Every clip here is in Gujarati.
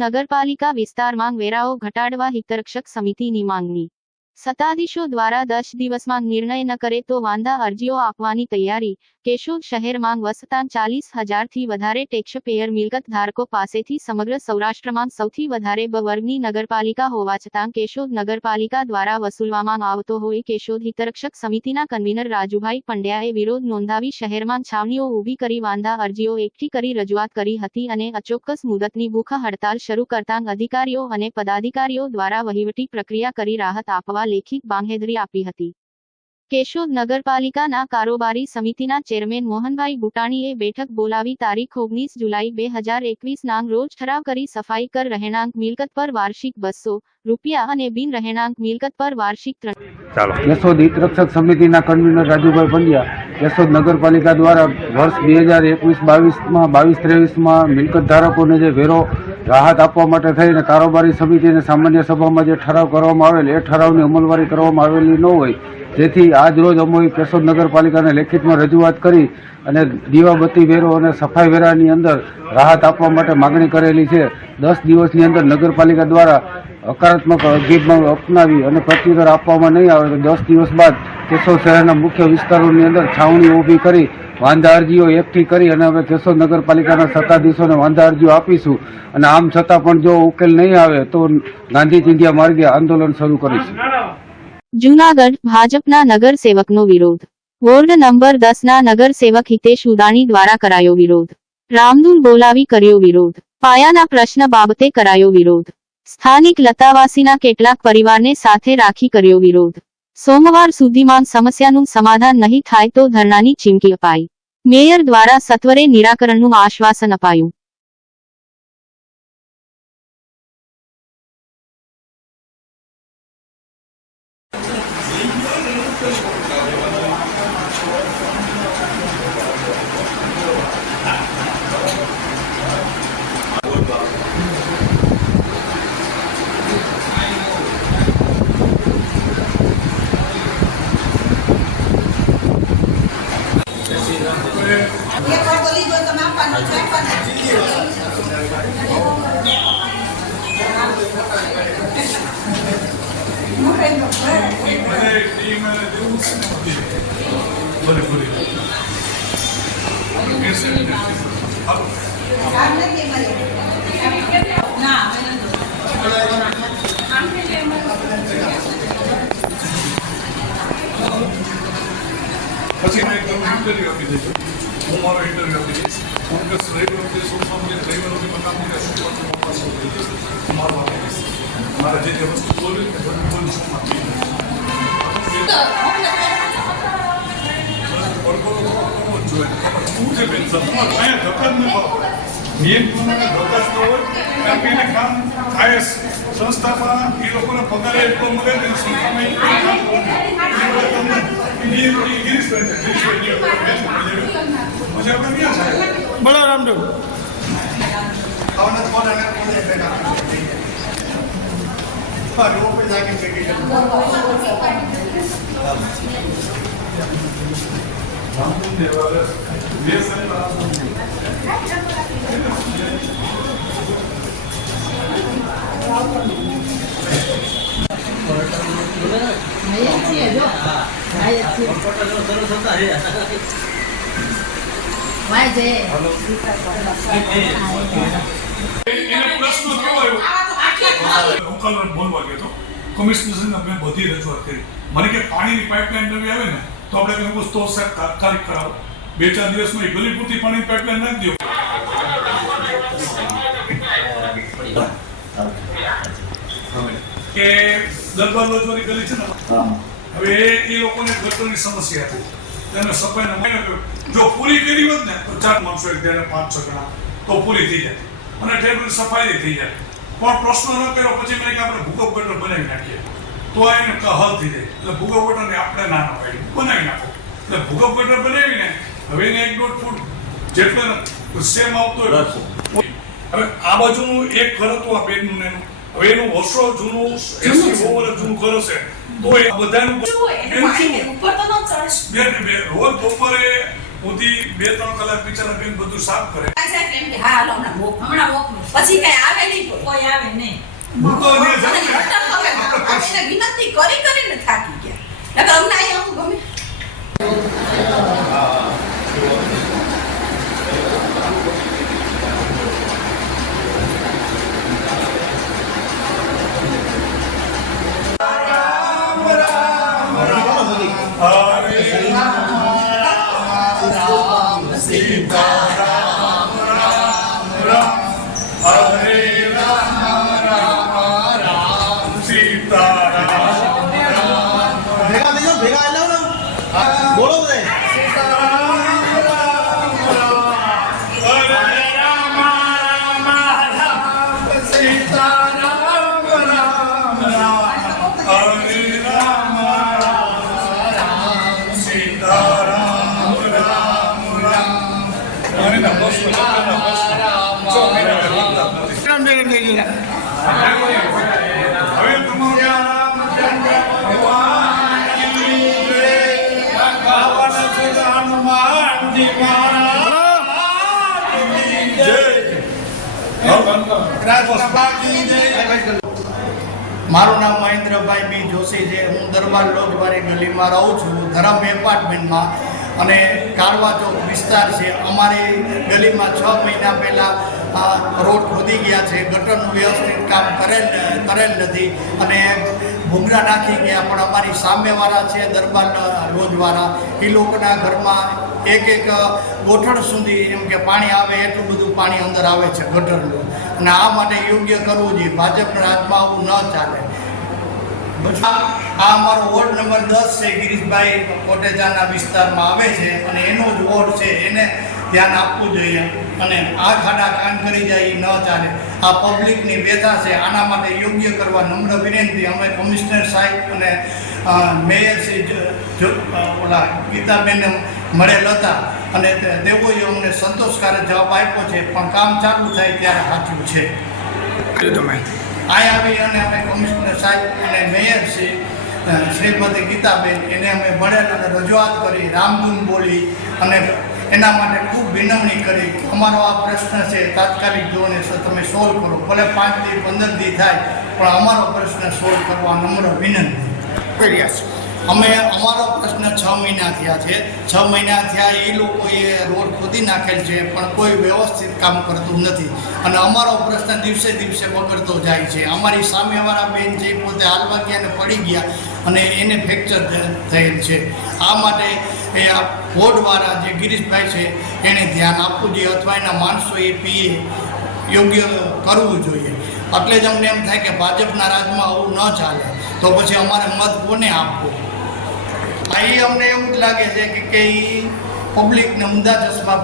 નગરપાલિકા વિસ્તારમાં વેરાઓ ઘટાડવા હિતરક્ષક સમિતિની માંગણી। સત્તાધીશો દ્વારા 10 દિવસમાં નિર્ણય ન કરે તો વાંધા અરજીઓ આપવાની તૈયારી। કેશોદ શહેરમાં વસતા 40,000 થી વધારે ટેક્સપેયર મિલકત ધારકો પાસેથી સમગ્ર સૌરાષ્ટ્રમાં સૌથી વધારે બ વર્ગની નગરપાલિકા હોવા છતાં કેશોદ નગરપાલિકા દ્વારા વસૂલવામાં આવતો હોય કેશોદ હિતરક્ષક સમિતિના કન્વીનર રાજુભાઈ પંડ્યાએ વિરોધ નોંધાવી શહેરમાં છાવણીઓ ઊભી કરી વાંધા અરજીઓ એકઠી કરી રજૂઆત કરી હતી અને અચોક્કસ મુદતની ભૂખ હડતાલ શરૂ કરતાં અધિકારીઓ અને પદાધિકારીઓ દ્વારા વહીવટી પ્રક્રિયા કરી રાહત આપવા લેખિત બાંહેધરી આપી હતી। કેશોદ નગરપાલિકાના કારોબારી સમિતિના ચેરમેન મોહનભાઈ બુટાણીએ બેઠક બોલાવી તારીખ 19 જુલાઈ 2021 ના રોજ ઠરાવ કરી સફાઈ કર રહેણાંક મિલકત પર વાર્ષિક 200 રૂપિયા અને બિન રહેણાંક મિલકત પર વાર્ષિક 300। કેશોદ હિતરક્ષક સમિતિના કન્વીનર રાજુભાઈ પંડ્યા કેશોદ નગરપાલિકા દ્વારા વર્ષ 2021-22માં 22-23માં મિલકત ધારકોને જે વેરો રાહત આપવા માટે થઈને કારોબારી સમિતિ અને સામાન્ય સભામાં જે ઠરાવ કરવામાં આવેલ એ ઠરાવની અમલવારી કરવામાં આવેલી ન હોય જેથી આજ રોજ અમે કેશોદ નગરપાલિકાને લેખિતમાં રજૂઆત કરી અને દીવાબત્તી વેરો અને સફાઈ વેરાની અંદર રાહત આપવા માટે માગણી કરેલી છે। 10 દિવસની અંદર નગરપાલિકા દ્વારા હકારાત્મક અભિગમ અપનાવી અને પ્રત્યુત્તર આપવામાં નહીં આવે તો 10 દિવસ બાદ કેશોદ શહેરના મુખ્ય વિસ્તારોની અંદર છાવણી ઊભી કરી વાંધા અરજીઓ એકઠી કરી અને અમે કેશોદ નગરપાલિકાના સત્તાધીશોને વાંધા અરજીઓ આપીશું અને આમ છતાં પણ જો ઉકેલ નહીં આવે તો ગાંધી ચિંધ્યા માર્ગે આંદોલન શરૂ કરીશું। જૂનાગઢ ભાજપના નગરસેવકનો વિરોધ। વોર્ડ નંબર 10 ના નગરસેવક હિતેશ ઉદાણી દ્વારા કરાયો વિરોધ। રામદૂલ બોલાવી કર્યો વિરોધ। પાયાના પ્રશ્ન બાબતે કરાયો વિરોધ। સ્થાનિક લતાવાસીના કેટલાક પરિવારને સાથે રાખી કર્યો વિરોધ। સોમવાર સુધીમાં સમસ્યાનું સમાધાન નહીં થાય તો ધરણાની ચીમકી અપાઈ। મેયર દ્વારા સત્વરે નિરાકરણનું આશ્વાસન અપાયું। પછી મેં ઇન્ટરવ્યુ આપી દઈશું હું મારો ઇન્ટરવ્યુ આપી દઈશ કોંગ્રેસ રવિવારે રવિવારે મકાનની શું કરતું મારો આપી દઈશ મારે જે વસ્તુ બોલવી ને બધું બોલીશું શું છે બેન અહીંયા ધક્કા જ ન પાડો નિયમ પ્રમાણે ધક્કા જ ન હોય કારણ કે એને કામ થાય સંસ્થામાં એ લોકોને પગાર એટલો મળે ને સંસ્થામાં બોલો રામદેવ કમિશનર મેં બધી રજૂઆત કરી મને કે પાણીની પાઇપલાઇન નવી આવે ને તો આપણે કઈ વસ્તુ સાહેબ તાત્કાલિક કરાવો 2-4 દિવસમાં એ ગલી પૂરતી પાણીની પાઇપલાઇન નાખી દો કે દરબાર લોજવાની ગલી છે ને હવે એ લોકોને ગટરની સમસ્યા હતી તેને સફાઈનો જો પૂરી કરી હોત ને તો 4 માણસો એક જણા 5-6 જણા તો પૂરી થઈ જાય અને ટેબલ સફાઈ થઈ જાય પણ પ્રશ્ન ન કર્યો પછી મેં કે આપણે ભૂગર્ભ ગટર બનાવી નાખીએ તો એને હલ થઈ જાય એટલે ભૂગર્ભ ગટરને આપણે ના પાડી બનાવી નાખો એટલે ભૂગર્ભ ગટર બનાવીને હવે એને 1-1.5 ફૂટ જેટલો સેમ આવતો હોય હવે આ બાજુનું એક ઘર હતું આ બેનનું એનું હવે એનું વર્ષો જૂનું 80 વર્ષ જૂનું ઘર હશે તો એ બધાનું રોજ બપોરે સુધી 2-3 કલાક બિચારા બેન બધું સાફ કરે એમ કે હા હાલો હમણાં મોકલું પછી કઈ આવે નહીં કોઈ આવે નહીં મૂકો ને અને જાઓ ને. ગટર હવે એને વિનંતી કરીને થાકી ગયા નકર અમને અહીંયા આવું ગમે ભેગા થઈ જાઓ, ભેગા આવી જાઓ ને. બોલો બધા. મારું નામ મહેન્દ્રભાઈ બી જોશી છે. હું દરબાર લોકવારી ગલીમાં રહું છું, ધરમ એપાર્ટમેન્ટમાં. અને કારવા ચોક વિસ્તાર છે. અમારી ગલીમાં 6 મહિના પહેલાં રોડ ખોદી ગયા છે. ગટરનું વ્યવસ્થિત કામ કરેલ નથી અને ભૂંગળા નાખી ગયા. પણ અમારી સામેવાળા છે દરબાર રોજવાળા, એ લોકોના ઘરમાં એક ગોઠણ સુધી એમ કે પાણી આવે એટલું બધું પાણી અંદર આવે છે ગટરનું. અને આ માટે યોગ્ય કરવું જોઈએ. ભાજપના રાજમાં આવું ન ચાલે. આ અમારો વોર્ડ નંબર 10 છે, ગિરીશભાઈ કોટેચાના વિસ્તારમાં આવે છે અને એનો જ વોર્ડ છે. એને ધ્યાન આપવું જોઈએ અને આ ખાડા કામ કરી જાય એ ન ચાલે. આ પબ્લિકની વ્યથા છે, આના માટે યોગ્ય કરવા નમ્ર વિનંતી. અમે કમિશનર સાહેબ અને મેયર શ્રી ઓલા ગીતાબેનને મળેલ હતા અને તેઓએ અમને સંતોષકારક જવાબ આપ્યો છે. પણ કામ ચાલુ થાય ત્યારે સાચું છે. અહીં આવી અને અમે કમિશનર સાહેબ અને મેયર શ્રીમતી ગીતાબેન એને અમે મળેલ અને રજૂઆત કરી, રામધૂન બોલી અને એના માટે ખૂબ વિનવણી કરી. અમારો આ પ્રશ્ન છે તાત્કાલિક જોઈને તમે સોલ્વ કરો. ભલે 5 દી 15 દી થાય પણ અમારો પ્રશ્ન સોલ્વ કરવા નમ્ર વિનંતી. અમારો પ્રશ્ન 6 મહિના થયા છે. 6 મહિના થયા એ લોકોએ રોડ ખોદી નાખેલ છે પણ કોઈ વ્યવસ્થિત કામ કરતું નથી અને અમારો પ્રશ્ન દિવસે દિવસે બગડતો જાય છે. અમારી સામેવાળા બેન જે પોતે હાલવા ગયા અને પડી ગયા અને એને ફ્રેક્ચર થયેલ છે. આ માટે એ આ વોર્ડવાળા જે ગિરીશભાઈ છે એને ધ્યાન આપવું જોઈએ અથવા એના માણસોએ પીએ યોગ્ય કરવું જોઈએ. એટલે જ અમને એમ થાય કે ભાજપના રાજમાં આવું ન ચાલે તો પછી અમારે મત કોને આપવો. અહીં અમને એવું જ લાગે છે કે એ પબ્લિકને ઊંધા ચશ્મા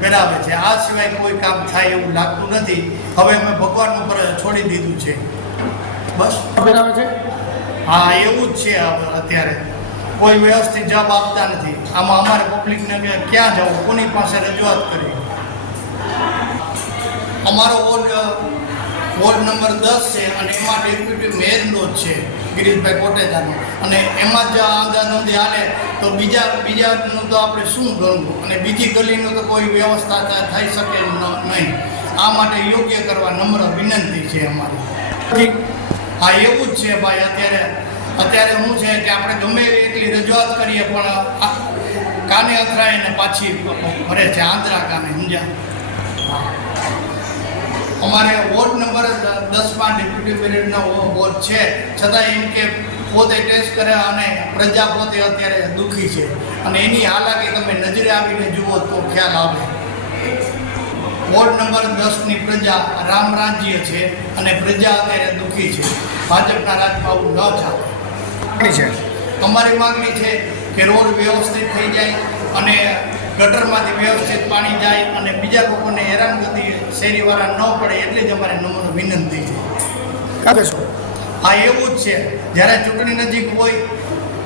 પહેરાવે છે. આ સિવાય કોઈ કામ થાય એવું લાગતું નથી. હવે અમે ભગવાન ઉપર છોડી દીધું છે. બસ પહેરાવે છે. હા, એવું જ છે. અત્યારે કોઈ વ્યવસ્થિત જવાબ આપતા નથી. આમાં અમારે પબ્લિકને ક્યાં જવું, કોની પાસે રજૂઆત કરી. અમારો વોર્ડ નંબર 10 છે અને એમાં ડેપ્યુટી મેયરનો જ છે ગિરીશભાઈ કોટેચાનો અને એમાં જ આંધાનોંધી હાલે તો બીજાનું તો આપણે શું ગણવું અને બીજી ગલીનું તો કોઈ વ્યવસ્થા થઈ શકે નહીં. આ માટે યોગ્ય કરવા નમ્ર વિનંતી છે અમારી. ઠીક. હા, એવું જ છે ભાઈ. અત્યારે શું છે કે આપણે ગમે એટલી રજૂઆત કરીએ પણ કાને અથડાઈને પાછી ભરે છે, આંધળા કાને. સમજ્યા? અમારે વોર્ડ નંબર 10માં ડેપ્યુટી મેયરનો વોર્ડ છે છતાં એમ કે પોતે ટેસ્ટ કરે અને પ્રજા પોતે અત્યારે દુઃખી છે અને એની હાલાકી તમે નજરે આવીને જુઓ તો ખ્યાલ આવે. વોર્ડ નંબર 10ની પ્રજા રામ રાજ્ય છે અને પ્રજા અત્યારે દુઃખી છે. ભાજપના રાજમાં આવું ન ચાલે. અમારી માગણી છે કે રોડ વ્યવસ્થિત થઈ જાય અને ગટરમાંથી વ્યવસ્થિત પાણી જાય અને બીજા લોકોને હેરાનગતિ શેરીવાળા ન પડે એટલી જ અમારે નમ્ર વિનંતી છે. હા, એવું જ છે. જ્યારે ચૂંટણી નજીક હોય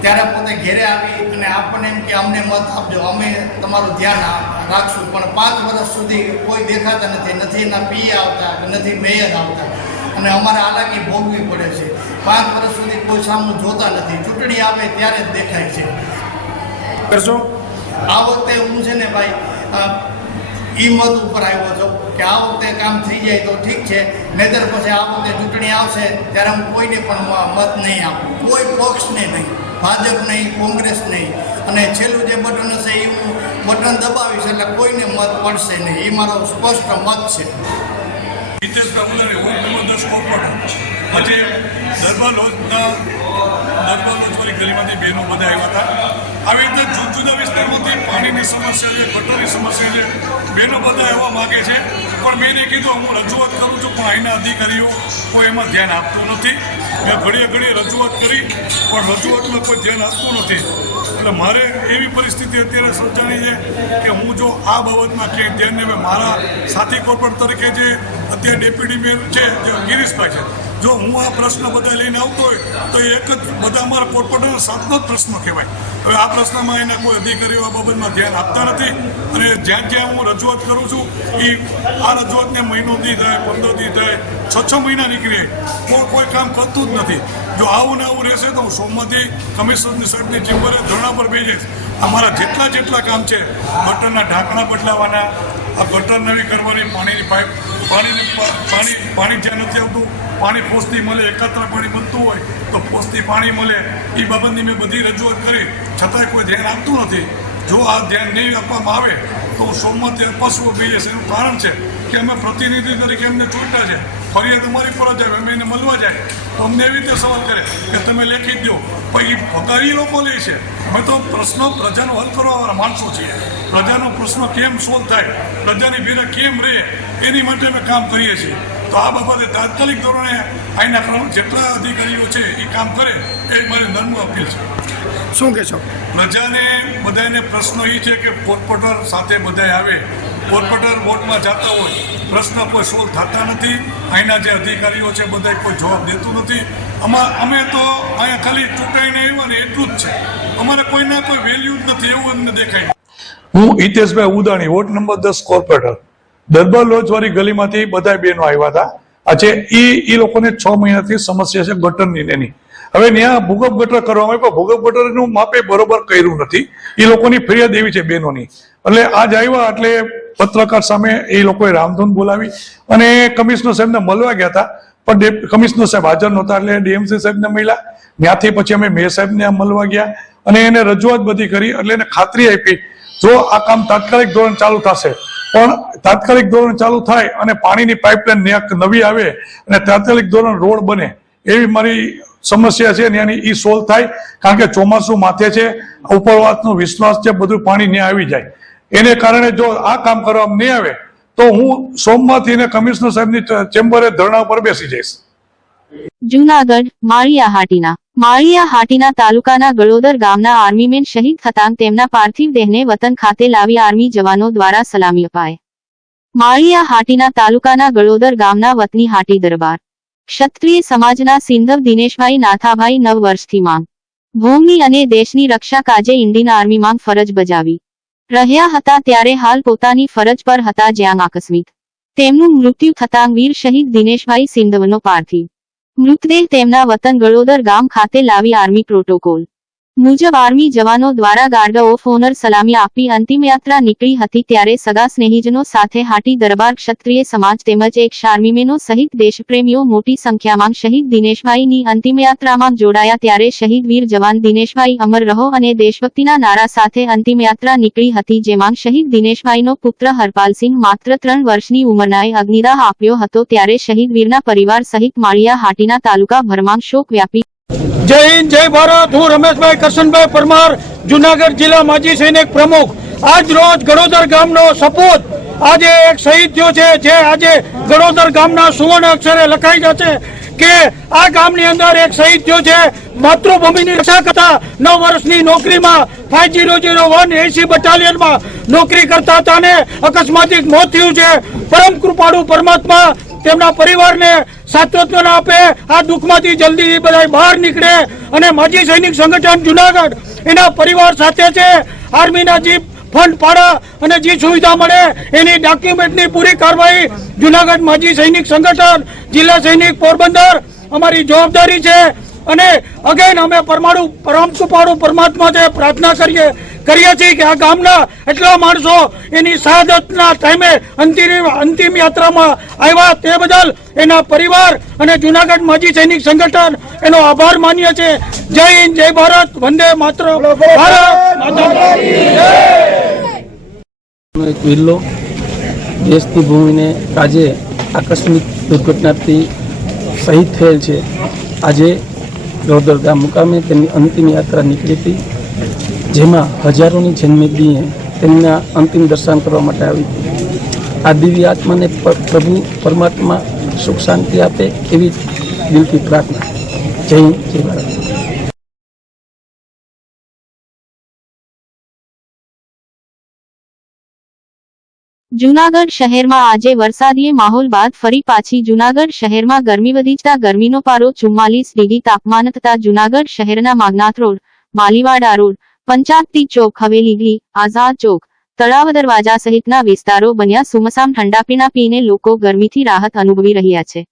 ત્યારે પોતે ઘેરે આવી અને આપણને એમ કે અમને મત આપજો, અમે તમારું ધ્યાન રાખશું. પણ 5 વર્ષ સુધી કોઈ દેખાતા નથી એના પીએ આવતા નથી મેયર આવતા અને અમારે હાલાકી ભોગવી પડે છે. 5 વર્ષ સુધી કોઈ સામું જોતા નથી. ચૂંટણી આવે ત્યારે જ દેખાય છે. આ વખતે હું છે ને ભાઈ એ મત ઉપર આવ્યો છું કે આ વખતે કામ થઈ જાય તો ઠીક છે, નહીંતર પછી આ વખતે ચૂંટણી આવશે ત્યારે હું કોઈને પણ મત નહીં આપું, કોઈ પક્ષને નહીં, ભાજપ નહીં, કોંગ્રેસ નહીં. અને છેલ્લું જે બટન હશે એ હું બટન દબાવીશ એટલે કોઈને મત પડશે નહીં. એ મારો સ્પષ્ટ મત છે. Hiteshbhai Udani ward number 10 corporator. આજે દરબાર-લોજવાળી ગલીમાંથી બહેનો બધા આવ્યા હતા. આવી રીતે જુદા જુદા વિસ્તારમાંથી પાણીની સમસ્યા છે, ગટરની સમસ્યા છે, બહેનો બધા આવવા માગે છે. પણ મેં એને કીધું હું રજૂઆત કરું છું, પણ અહીંના અધિકારીઓ કોઈ એમાં ધ્યાન આપતું નથી. મેં ઘડીએ રજૂઆત કરી પણ રજૂઆતમાં કોઈ ધ્યાન આપતું નથી. એટલે મારે એવી પરિસ્થિતિ અત્યારે સર્જાણી છે કે હું જો આ બાબતમાં ક્યાંય ધ્યાન નહીં, મારા સાથી કોર્પોરેટર તરીકે જે અત્યારે ડેપ્યુટી મેયર છે જે ગિરીશભાઈ છે, જો હું આ પ્રશ્ન બધા લઈને આવતો હોય તો એક જ બધા અમારા કોર્પોરેટરના સાથનો જ પ્રશ્ન કહેવાય. હવે આ પ્રશ્નમાં એના કોઈ અધિકારીઓ આ બાબતમાં ધ્યાન આપતા નથી. અને જ્યાં હું રજૂઆત કરું છું એ આ રજૂઆતને મહિનો દી થાય, 15 દી થાય, 6 મહિના નીકળી જાય, કોઈ કામ કરતું જ નથી. જો આવું ને આવું રહેશે તો હું સોમવારથી કમિશનર સાહેબની ચેમ્બરે ધરણા પર બેસી જઈશ. અમારા જેટલા કામ છે, ગટરના ઢાંકણા બદલાવાના, આ ગટર નવી કરવાની, પાણીની પાઇપ, પાણી જ્યાં નથી આવતું, પાણી પોસ્તી મળે, એકત્ર પાણી બનતું હોય તો પોસ્તી પાણી મળે, એ બાબતની મેં બધી રજૂઆત કરી, છતાંય કોઈ ધ્યાન આપતું નથી. જો આ ધ્યાન નહીં આપવામાં આવે તો હું સોમવારથી અપસ્વ થઈ જશે. એનું કારણ છે કે અમે પ્રતિનિધિ તરીકે એમને ચૂંટ્યા છે, ફરિયાદ અમારી પર જ આવે, અમે એને મળવા જાય તો અમને એવી રીતે સવાલ કરે કે તમે લેખી દો, પણ એ પગારી લોકો લે છે. અમે તો પ્રજાનો હલ કરવાવાળા માણસો છીએ. પ્રજાનો પ્રશ્ન કેમ સોલ્વ થાય, પ્રજાની ભીડા કેમ રહે, એની માટે અમે કામ કરીએ છીએ. તો આ બાબતે તાત્કાલિક ધોરણે અહીંના જેટલા અધિકારીઓ છે એ કામ કરે એ મારી નમ્ર અપીલ છે. શું કહેશો? પ્રજાને બધાને પ્રશ્ન એ છે કે કોર્પોરેટર સાથે બધા આવે, કોર્પોરેટર વોર્ડમાં જતા હોય, પ્રશ્ન કોઈ સોલ્વ થતા નથી. અહીંના જે અધિકારીઓ છે બધા કોઈ જવાબ દેતું નથી. અમે તો અહીંયા ખાલી ચૂંટાઈને આવ્યા ને એટલું જ છે, અમારે કોઈના કોઈ વેલ્યુ જ નથી એવું અમને દેખાય. હું Hiteshbhai Udani, ward number 10 corporator. દરબાર-લોજવાળી ગલીમાંથી બધા બહેનો આવ્યા હતા. આજે એ લોકોને 6 મહિનાથી સમસ્યા છે ગટરની એની. હવે ત્યાં ભૂગર્ભ ગટર કરવામાં આવે પણ ભૂગર્ભ ગટરનું માપે બરોબર કર્યું નથી. એ લોકોની ફરિયાદ એવી છે બહેનોની. એટલે આજ આવ્યા એટલે પત્રકાર સામે એ લોકોએ રામધૂન બોલાવી અને કમિશનર સાહેબને મળવા ગયા હતા, પણ કમિશનર સાહેબ હાજર નહોતા એટલે ડીએમસી સાહેબને મળ્યા. ત્યાંથી પછી અમે મેયર સાહેબને મળવા ગયા અને એને રજૂઆત બધી કરી. એટલે એને ખાતરી આપી જો આ કામ તાત્કાલિક ધોરણે ચાલુ થશે, પણ તાત્કાલિક ધોરણ ચાલુ થાય અને પાણીની પાઇપલાઇન નવી આવે અને તાત્કાલિક ધોરણ રોડ બને એવી મારી સમસ્યા છે. ત્યાંની એ સોલ્વ થાય, કારણ કે ચોમાસું માથે છે, ઉપરવાસનો વિશ્વાસ છે, બધું પાણી ત્યાં આવી જાય. એને કારણે જો આ કામ કરવામાં નહીં આવે તો હું સોમવારથી કમિશનર સાહેબની ચેમ્બરે ધરણા પર બેસી જઈશ. જૂનાગઢ માળિયાહાટીના તાલુકાના ગળોદર ગામના આર્મીમેન શહીદ થતાં તેમના પાર્થિવ દેહને વતન ખાતે લાવી આર્મી જવાનો દ્વારા સલામી અપાય. માળિયાહાટીના તાલુકાના ગળોદર ગામના વતની હાટી દરબાર ક્ષત્રિય સમાજના સિંધવ દિનેશભાઈ નાથાભાઈ 9 વર્ષથી માંગ ભૂમિ અને દેશની રક્ષા કાજે ઇન્ડિયન આર્મીમાં ફરજ બજાવી રહ્યા હતા, ત્યારે હાલ પોતાની ફરજ પર હતા, જ્યાં આકસ્મિક તેમનું મૃત્યુ થતાં વીર શહીદ દિનેશભાઈ સિંધવનો પાર્થિવ મૃતદેહ તેમના વતન ગળોદર ગામ ખાતે લાવી આર્મી પ્રોટોકોલ મુજબ આર્મી જવાનો દ્વારા ગાર્ડ ઓફ ઓનર સલામી આપી અંતિમયાત્રા નીકળી હતી. ત્યારે સગા સ્નેહીજનો સાથે હાટી દરબાર ક્ષત્રિય સમાજ તેમજ એક આર્મીમેનો સહિત દેશપ્રેમીઓ મોટી સંખ્યામાં શહીદ દિનેશભાઈની અંતિમયાત્રામાં જોડાયા. ત્યારે શહીદ વીર જવાન દિનેશભાઈ અમર રહો અને દેશભક્તિના નારા સાથે અંતિમયાત્રા નીકળી હતી, જેમાં શહીદ દિનેશભાઈનો પુત્ર હરપાલસિંહ માત્ર 3 વર્ષની ઉંમરનાએ અગ્નિદાહ આપ્યો હતો. ત્યારે શહીદ વીરના પરિવાર સહિત માળિયાહાટીના તાલુકા ભરમાં શોક વ્યાપી. જય હિન્દ, જય ભારત. હું રમેશભાઈ કરશનભાઈ પરમાર, જુનાગઢ જિલ્લા માજી સૈનિક પ્રમુખ. આજ રોજ ગળોદર ગામનો સપૂત આજે એક શહીદ થયો છે, જે આજે ગળોદર ગામના સુવર્ણ અક્ષરે લખાઈ જશે કે આ ગામની અંદર એક શહીદ થયો છે. માતૃભૂમિની રક્ષા કરતા 9 વર્ષની નોકરીમાં 5001 AC બટાલિયનમાં નોકરી કરતા હતા અને અકસ્માતિક મોત થયું છે. પરમ કૃપાળુ પરમાત્મા તેમના પરિવારને સાંત્વના આપે, આ દુઃખમાંથી જલ્દી બધા બહાર નીકળે અને માજી સૈનિક સંગઠન જુનાગઢ એના પરિવાર સાથે છે. આર્મીના જે ફંડ પાડા અને જે સુવિધા મળે એની ડોક્યુમેન્ટની પૂરી કાર્યવાહી જુનાગઢ માજી સૈનિક સંગઠન જિલ્લા સૈનિક પોરબંદર અમારી જવાબદારી છે. અને અગેન અમે પરમ કૃપાળુ પરમાત્માને પ્રાર્થના કરીએ કરીએ છીએ કે આ ગામના એટલા માણસો એની શહાદતના ટાઈમે અંતિમ યાત્રામાં આવ્યા તે બદલ એના પરિવાર અને જુનાગઢ માજી સૈનિક સંગઠન એનો આભાર માનીએ છીએ. જય હિન્દ, જય ભારત, વંદે માતરમ, ભારત માતા કી જય. એક વિલ્લો દેશની ભૂમિને આજે આકસ્મિક દુર્ઘટનાથી શહીદ થયેલ છે. આજે ગળોદર ગામ મુકામે તેમની અંતિમ યાત્રા નીકળી હતી, જેમાં હજારોની જન્મેદનીએ તેમના અંતિમ દર્શન કરવા માટે આવી હતી. આ દિવ્ય આત્માને પ્રભુ પરમાત્મા સુખ શાંતિ આપે એવી દિલથી પ્રાર્થના. જય હિન્દ, જય ભારત. જૂનાગઢ શહેરમાં આજે વરસાદીય માહોલ બાદ ફરી પાછી જૂનાગઢ શહેરમાં ગરમી વધી જતા ગરમીનો પારો 44 ડિગ્રી તાપમાન થતા જૂનાગઢ શહેરના માગનાથ રોડ, માલીવાડા રોડ, પંચાયતી ચોક, હવેલી ગલી, આઝાદ ચોક, તળાવ દરવાજા સહિતના વિસ્તારો બન્યા સુમસામ. ઠંડા પીણા પીને લોકો ગરમીથી રાહત અનુભવી રહ્યા છે.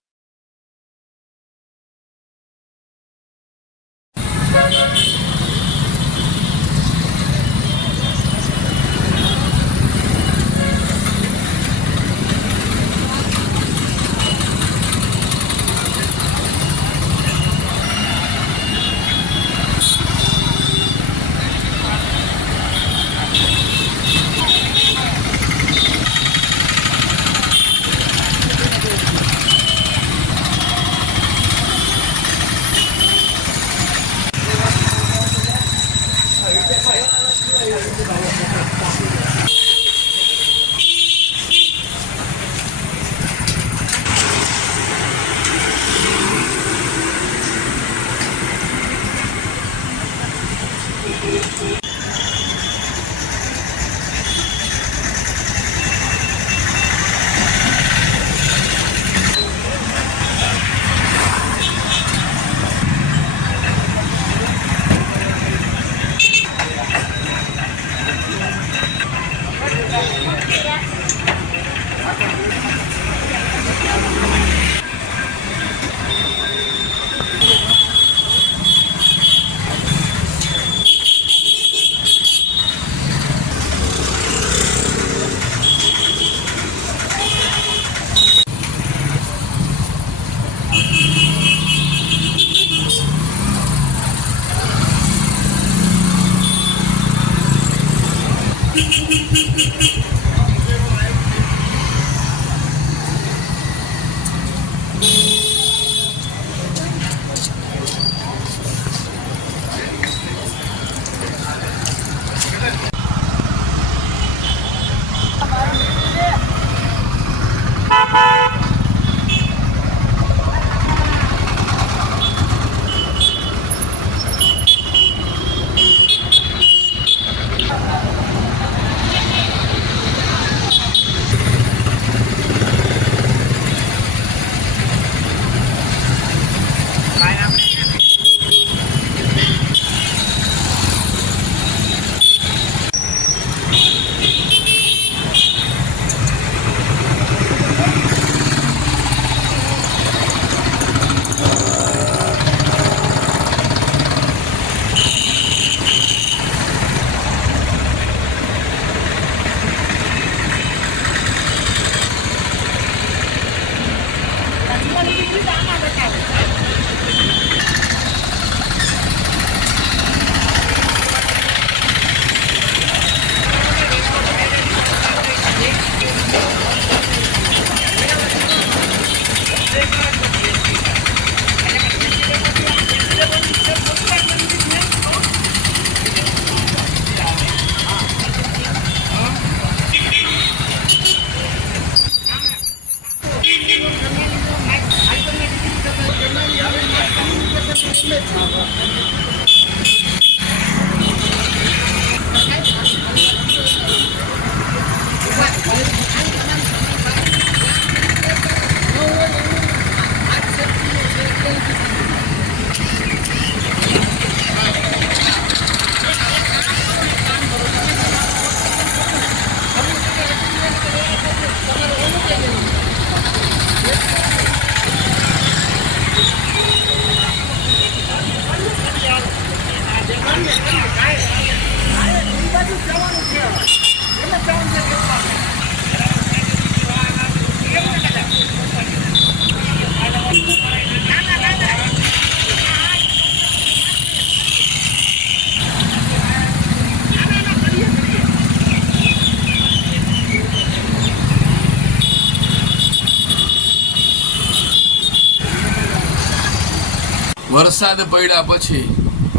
વરસાદ પડ્યા પછી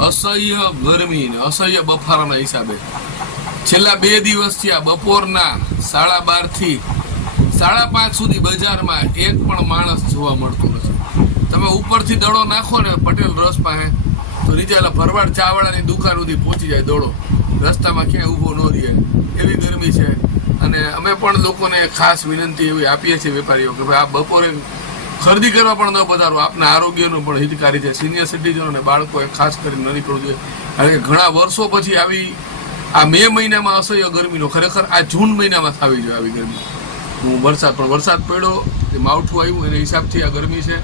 અસહ્ય ગરમી ને અસહ્ય બફારાના હિસાબે છેલ્લા 2 દિવસથી આ બપોરના 12:30 થી 5:30 સુધી બજારમાં એક પણ માણસ જોવા મળતો નથી. તમે ઉપરથી દડો નાખો ને પટેલ રસ પાસે તો નીચે ભરવાડ ચાવાળાની દુકાન સુધી પહોંચી જાય દડો, રસ્તામાં ક્યાંય ઊભો ન રહે એવી ગરમી છે. અને અમે પણ લોકોને ખાસ વિનંતી એવી આપીએ છીએ વેપારીઓ કે ભાઈ આ બપોરે ખરીદી કરવા પણ ન પધારો, આપના આરોગ્યનું પણ હિતકારી છે. સિનિયર સિટીઝનો અને બાળકોએ ખાસ કરીને ન નીકળવું જોઈએ, કારણ કે ઘણા વર્ષો પછી આવી આ મે મહિનામાં અસહ્ય ગરમીનો ખરેખર આ જૂન મહિનામાં થવી જોઈએ આવી ગરમી. વરસાદ પડ્યો, માવઠું આવ્યું એના હિસાબથી આ ગરમી છે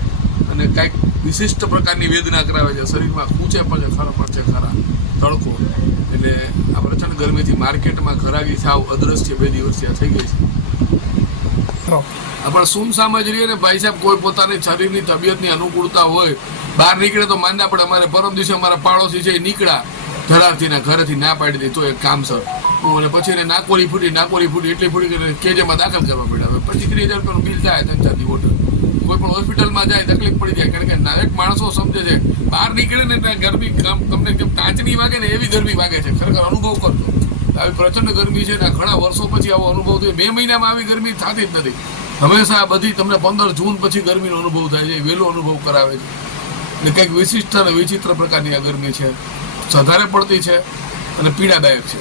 અને કાંઈક વિશિષ્ટ પ્રકારની વેદના કરાવે છે, શરીરમાં ખૂંચે પડે ખરા તડકો. એટલે આ પ્રચંડ ગરમીથી માર્કેટમાં ઘરાગી સાવ અદ્રશ્ય 2 દિવસથી થઈ ગઈ છે. પણ સુમસામ જ રહીએ ને ભાઈ સાહેબ, કોઈ પોતાની શરીરની તબિયતની અનુકૂળતા હોય બહાર નીકળે તો માંદા પડે. અમારે પરમ દિવસે અમારા પાડોશી છે એ નીકળ્યા ધરારથી ઘરેથી ના પાડી દીધી તો એક કામસર, અને પછી એને નાકોરી ફૂટી એટલી ફૂટી કે કેજેમાં દાખલ કરવા પડ્યા. 25,000 રૂપિયાનું બિલ થાય 3-4 દી હોટલ. કોઈ પણ હોસ્પિટલમાં જાય તકલીફ પડી જાય, કારણ કે દરેક માણસો સમજે છે બહાર નીકળે ને ગરમી તમને જેમ કાચની વાગે ને એવી ગરમી વાગે છે. ખરેખર અનુભવ કરજો, આવી પ્રચંડ ગરમી છે ને ઘણા વર્ષો પછી આવો અનુભવ થયો. મે મહિનામાં આવી ગરમી થતી જ નથી. હંમેશા બધી તમને 15 જૂન પછી ગરમીનો અનુભવ થાય છે, વહેલો અનુભવ કરાવે છે. એટલે કંઈક વિશિષ્ટ અને વિચિત્ર પ્રકારની આ ગરમી છે, વધારે પડતી છે અને પીડાદાયક છે.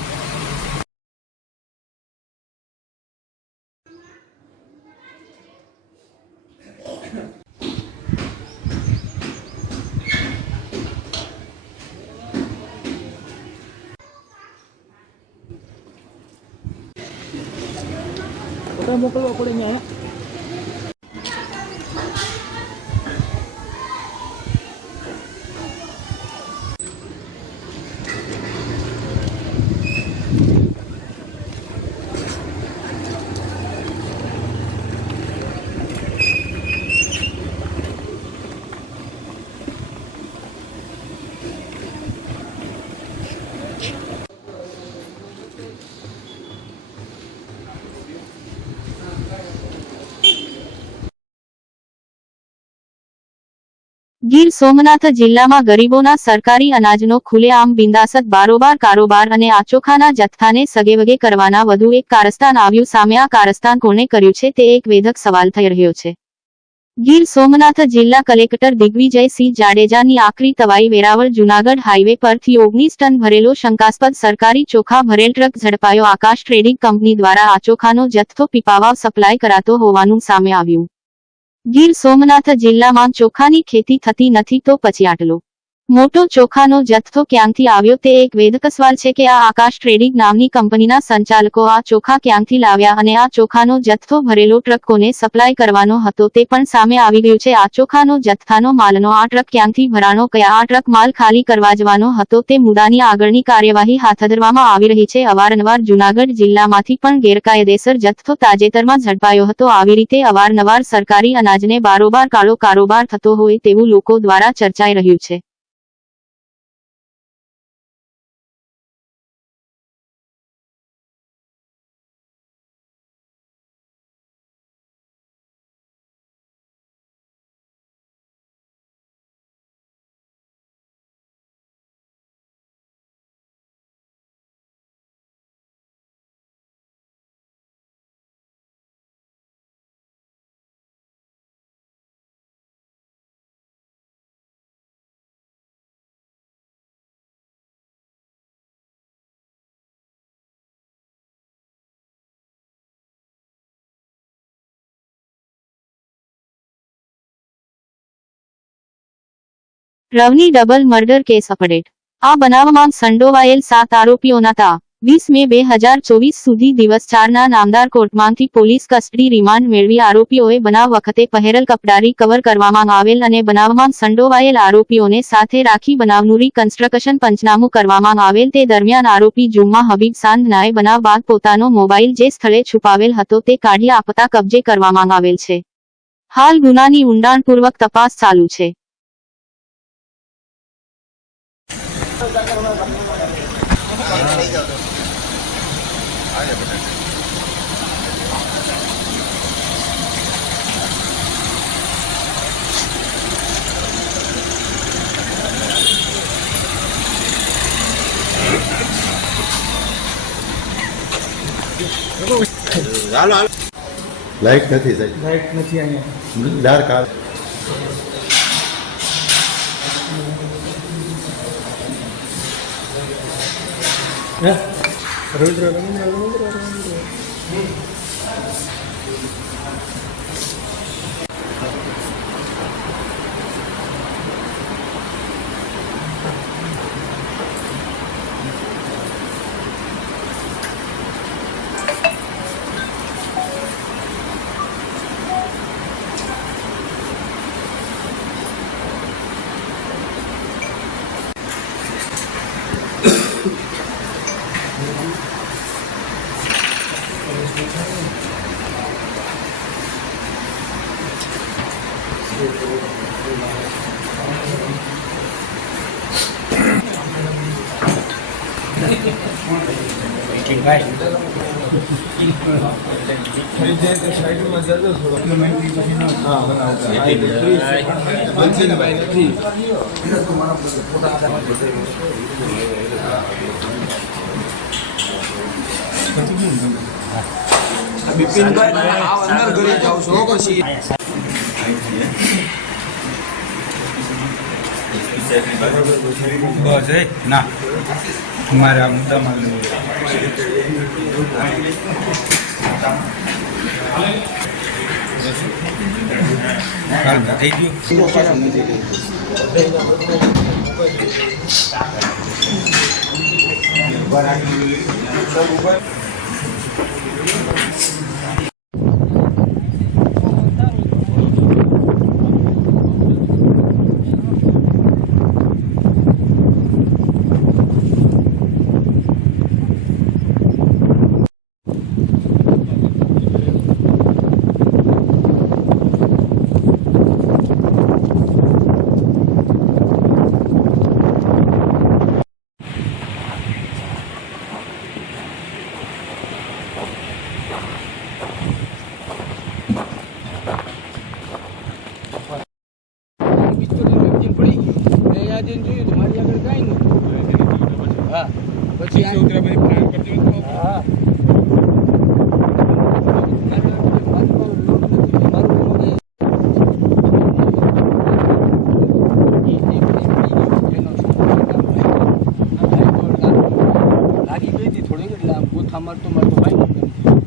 મોકલવા પડે અહીંયા. ગીર સોમનાથ જિલ્લામાં ગરીબોના સરકારી અનાજનો ખુલ્લેઆમ બિંદાસત બારોબાર કારોબાર અને આ ચોખાના જથ્થાને સગેવગે કરવાના વધુ એક કારસ્તાન આવ્યું સામે. આ કારસ્તાન કોણે કર્યું છે તે એક વેધક સવાલ થઈ રહ્યો છે. ગીર સોમનાથ જિલ્લા કલેક્ટર દિગ્વિજયસિંહ જાડેજાની આકરી તવાઈ વેરાવળ જૂનાગઢ હાઈવે પરથી 19 ટન ભરેલો શંકાસ્પદ સરકારી ચોખા ભરેલ ટ્રક ઝડપાયો. આકાશ ટ્રેડિંગ કંપની દ્વારા આ ચોખાનો જથ્થો પીપાવાવ સપ્લાય કરાતો હોવાનું સામે આવ્યું. ગીર સોમનાથ જિલ્લામાં ચોખાની ખેતી થતી નથી તો પછી આટલો મોટો ચોખાનો જથ્થો ક્યાંથી આવ્યો તે એક વેધક સવાલ છે કે આ આકાશ ટ્રેડિંગ નામની કંપનીના સંચાલકો આ ચોખા ક્યાંથી લાવ્યા અને આ ચોખાનો જથ્થો ભરેલો ટ્રક કોને સપ્લાય કરવાનો હતો તે પણ સામે આવી ગયું છે. આ ચોખાનો જથ્થાનો માલનો આ ટ્રક ક્યાંથી ભરાણો, કયા આ ટ્રક માલ ખાલી કરવા જવાનો હતો તે મુદ્દાની આગળની કાર્યવાહી હાથ ધરવામાં આવી રહી છે. અવારનવાર જૂનાગઢ જિલ્લામાંથી પણ ગેરકાયદેસર જથ્થો તાજેતરમાં ઝડપાયો હતો. આવી રીતે અવારનવાર સરકારી અનાજને બારોબાર કાળો કારોબાર થતો હોય તેવું લોકો દ્વારા ચર્ચાઈ રહ્યું છે. રવની ડબલ મર્ડર કેસ અપડેટ. આ બનાવમાં સંડોવાયેલ 7 આરોપીઓના તા 20 મે 2024 સુધી દિવસ 4ના નામદાર કોર્ટમાંથી પોલીસ કસ્ટડી રિમાન્ડ મેળવી આરોપીઓએ બનાવ વખતે પહેરેલ કપડાં રિકવર કરવામાં આવેલ અને બનાવમાં સંડોવાયેલ આરોપીઓને સાથે રાખી બનાવનું રિકન્સ્ટ્રક્શન પંચનામું કરવામાં આવેલ. તે દરમિયાન આરોપી જુમ્મા હબીબ સાંધનાએ બનાવ બાદ પોતાનો મોબાઈલ જે સ્થળે છુપાવેલ હતો તે કાઢી આપતા કબજે કરવામાં આવેલ છે. હાલ ગુનાની ઊંડાણપૂર્વક તપાસ ચાલુ છે. લાઈટ નથી સાહેબ, લાઈટ નથી અહીંયા, ડાર્ક આવે. બસ ના તમારે આ મુદ્દામાં થઈ ગયું.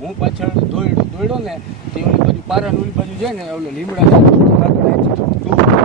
હું પાછળ દોડ્યો ને તે ઓલી બાજુ પારા ઓલી બાજુ જાય ને ઓલો લીમડા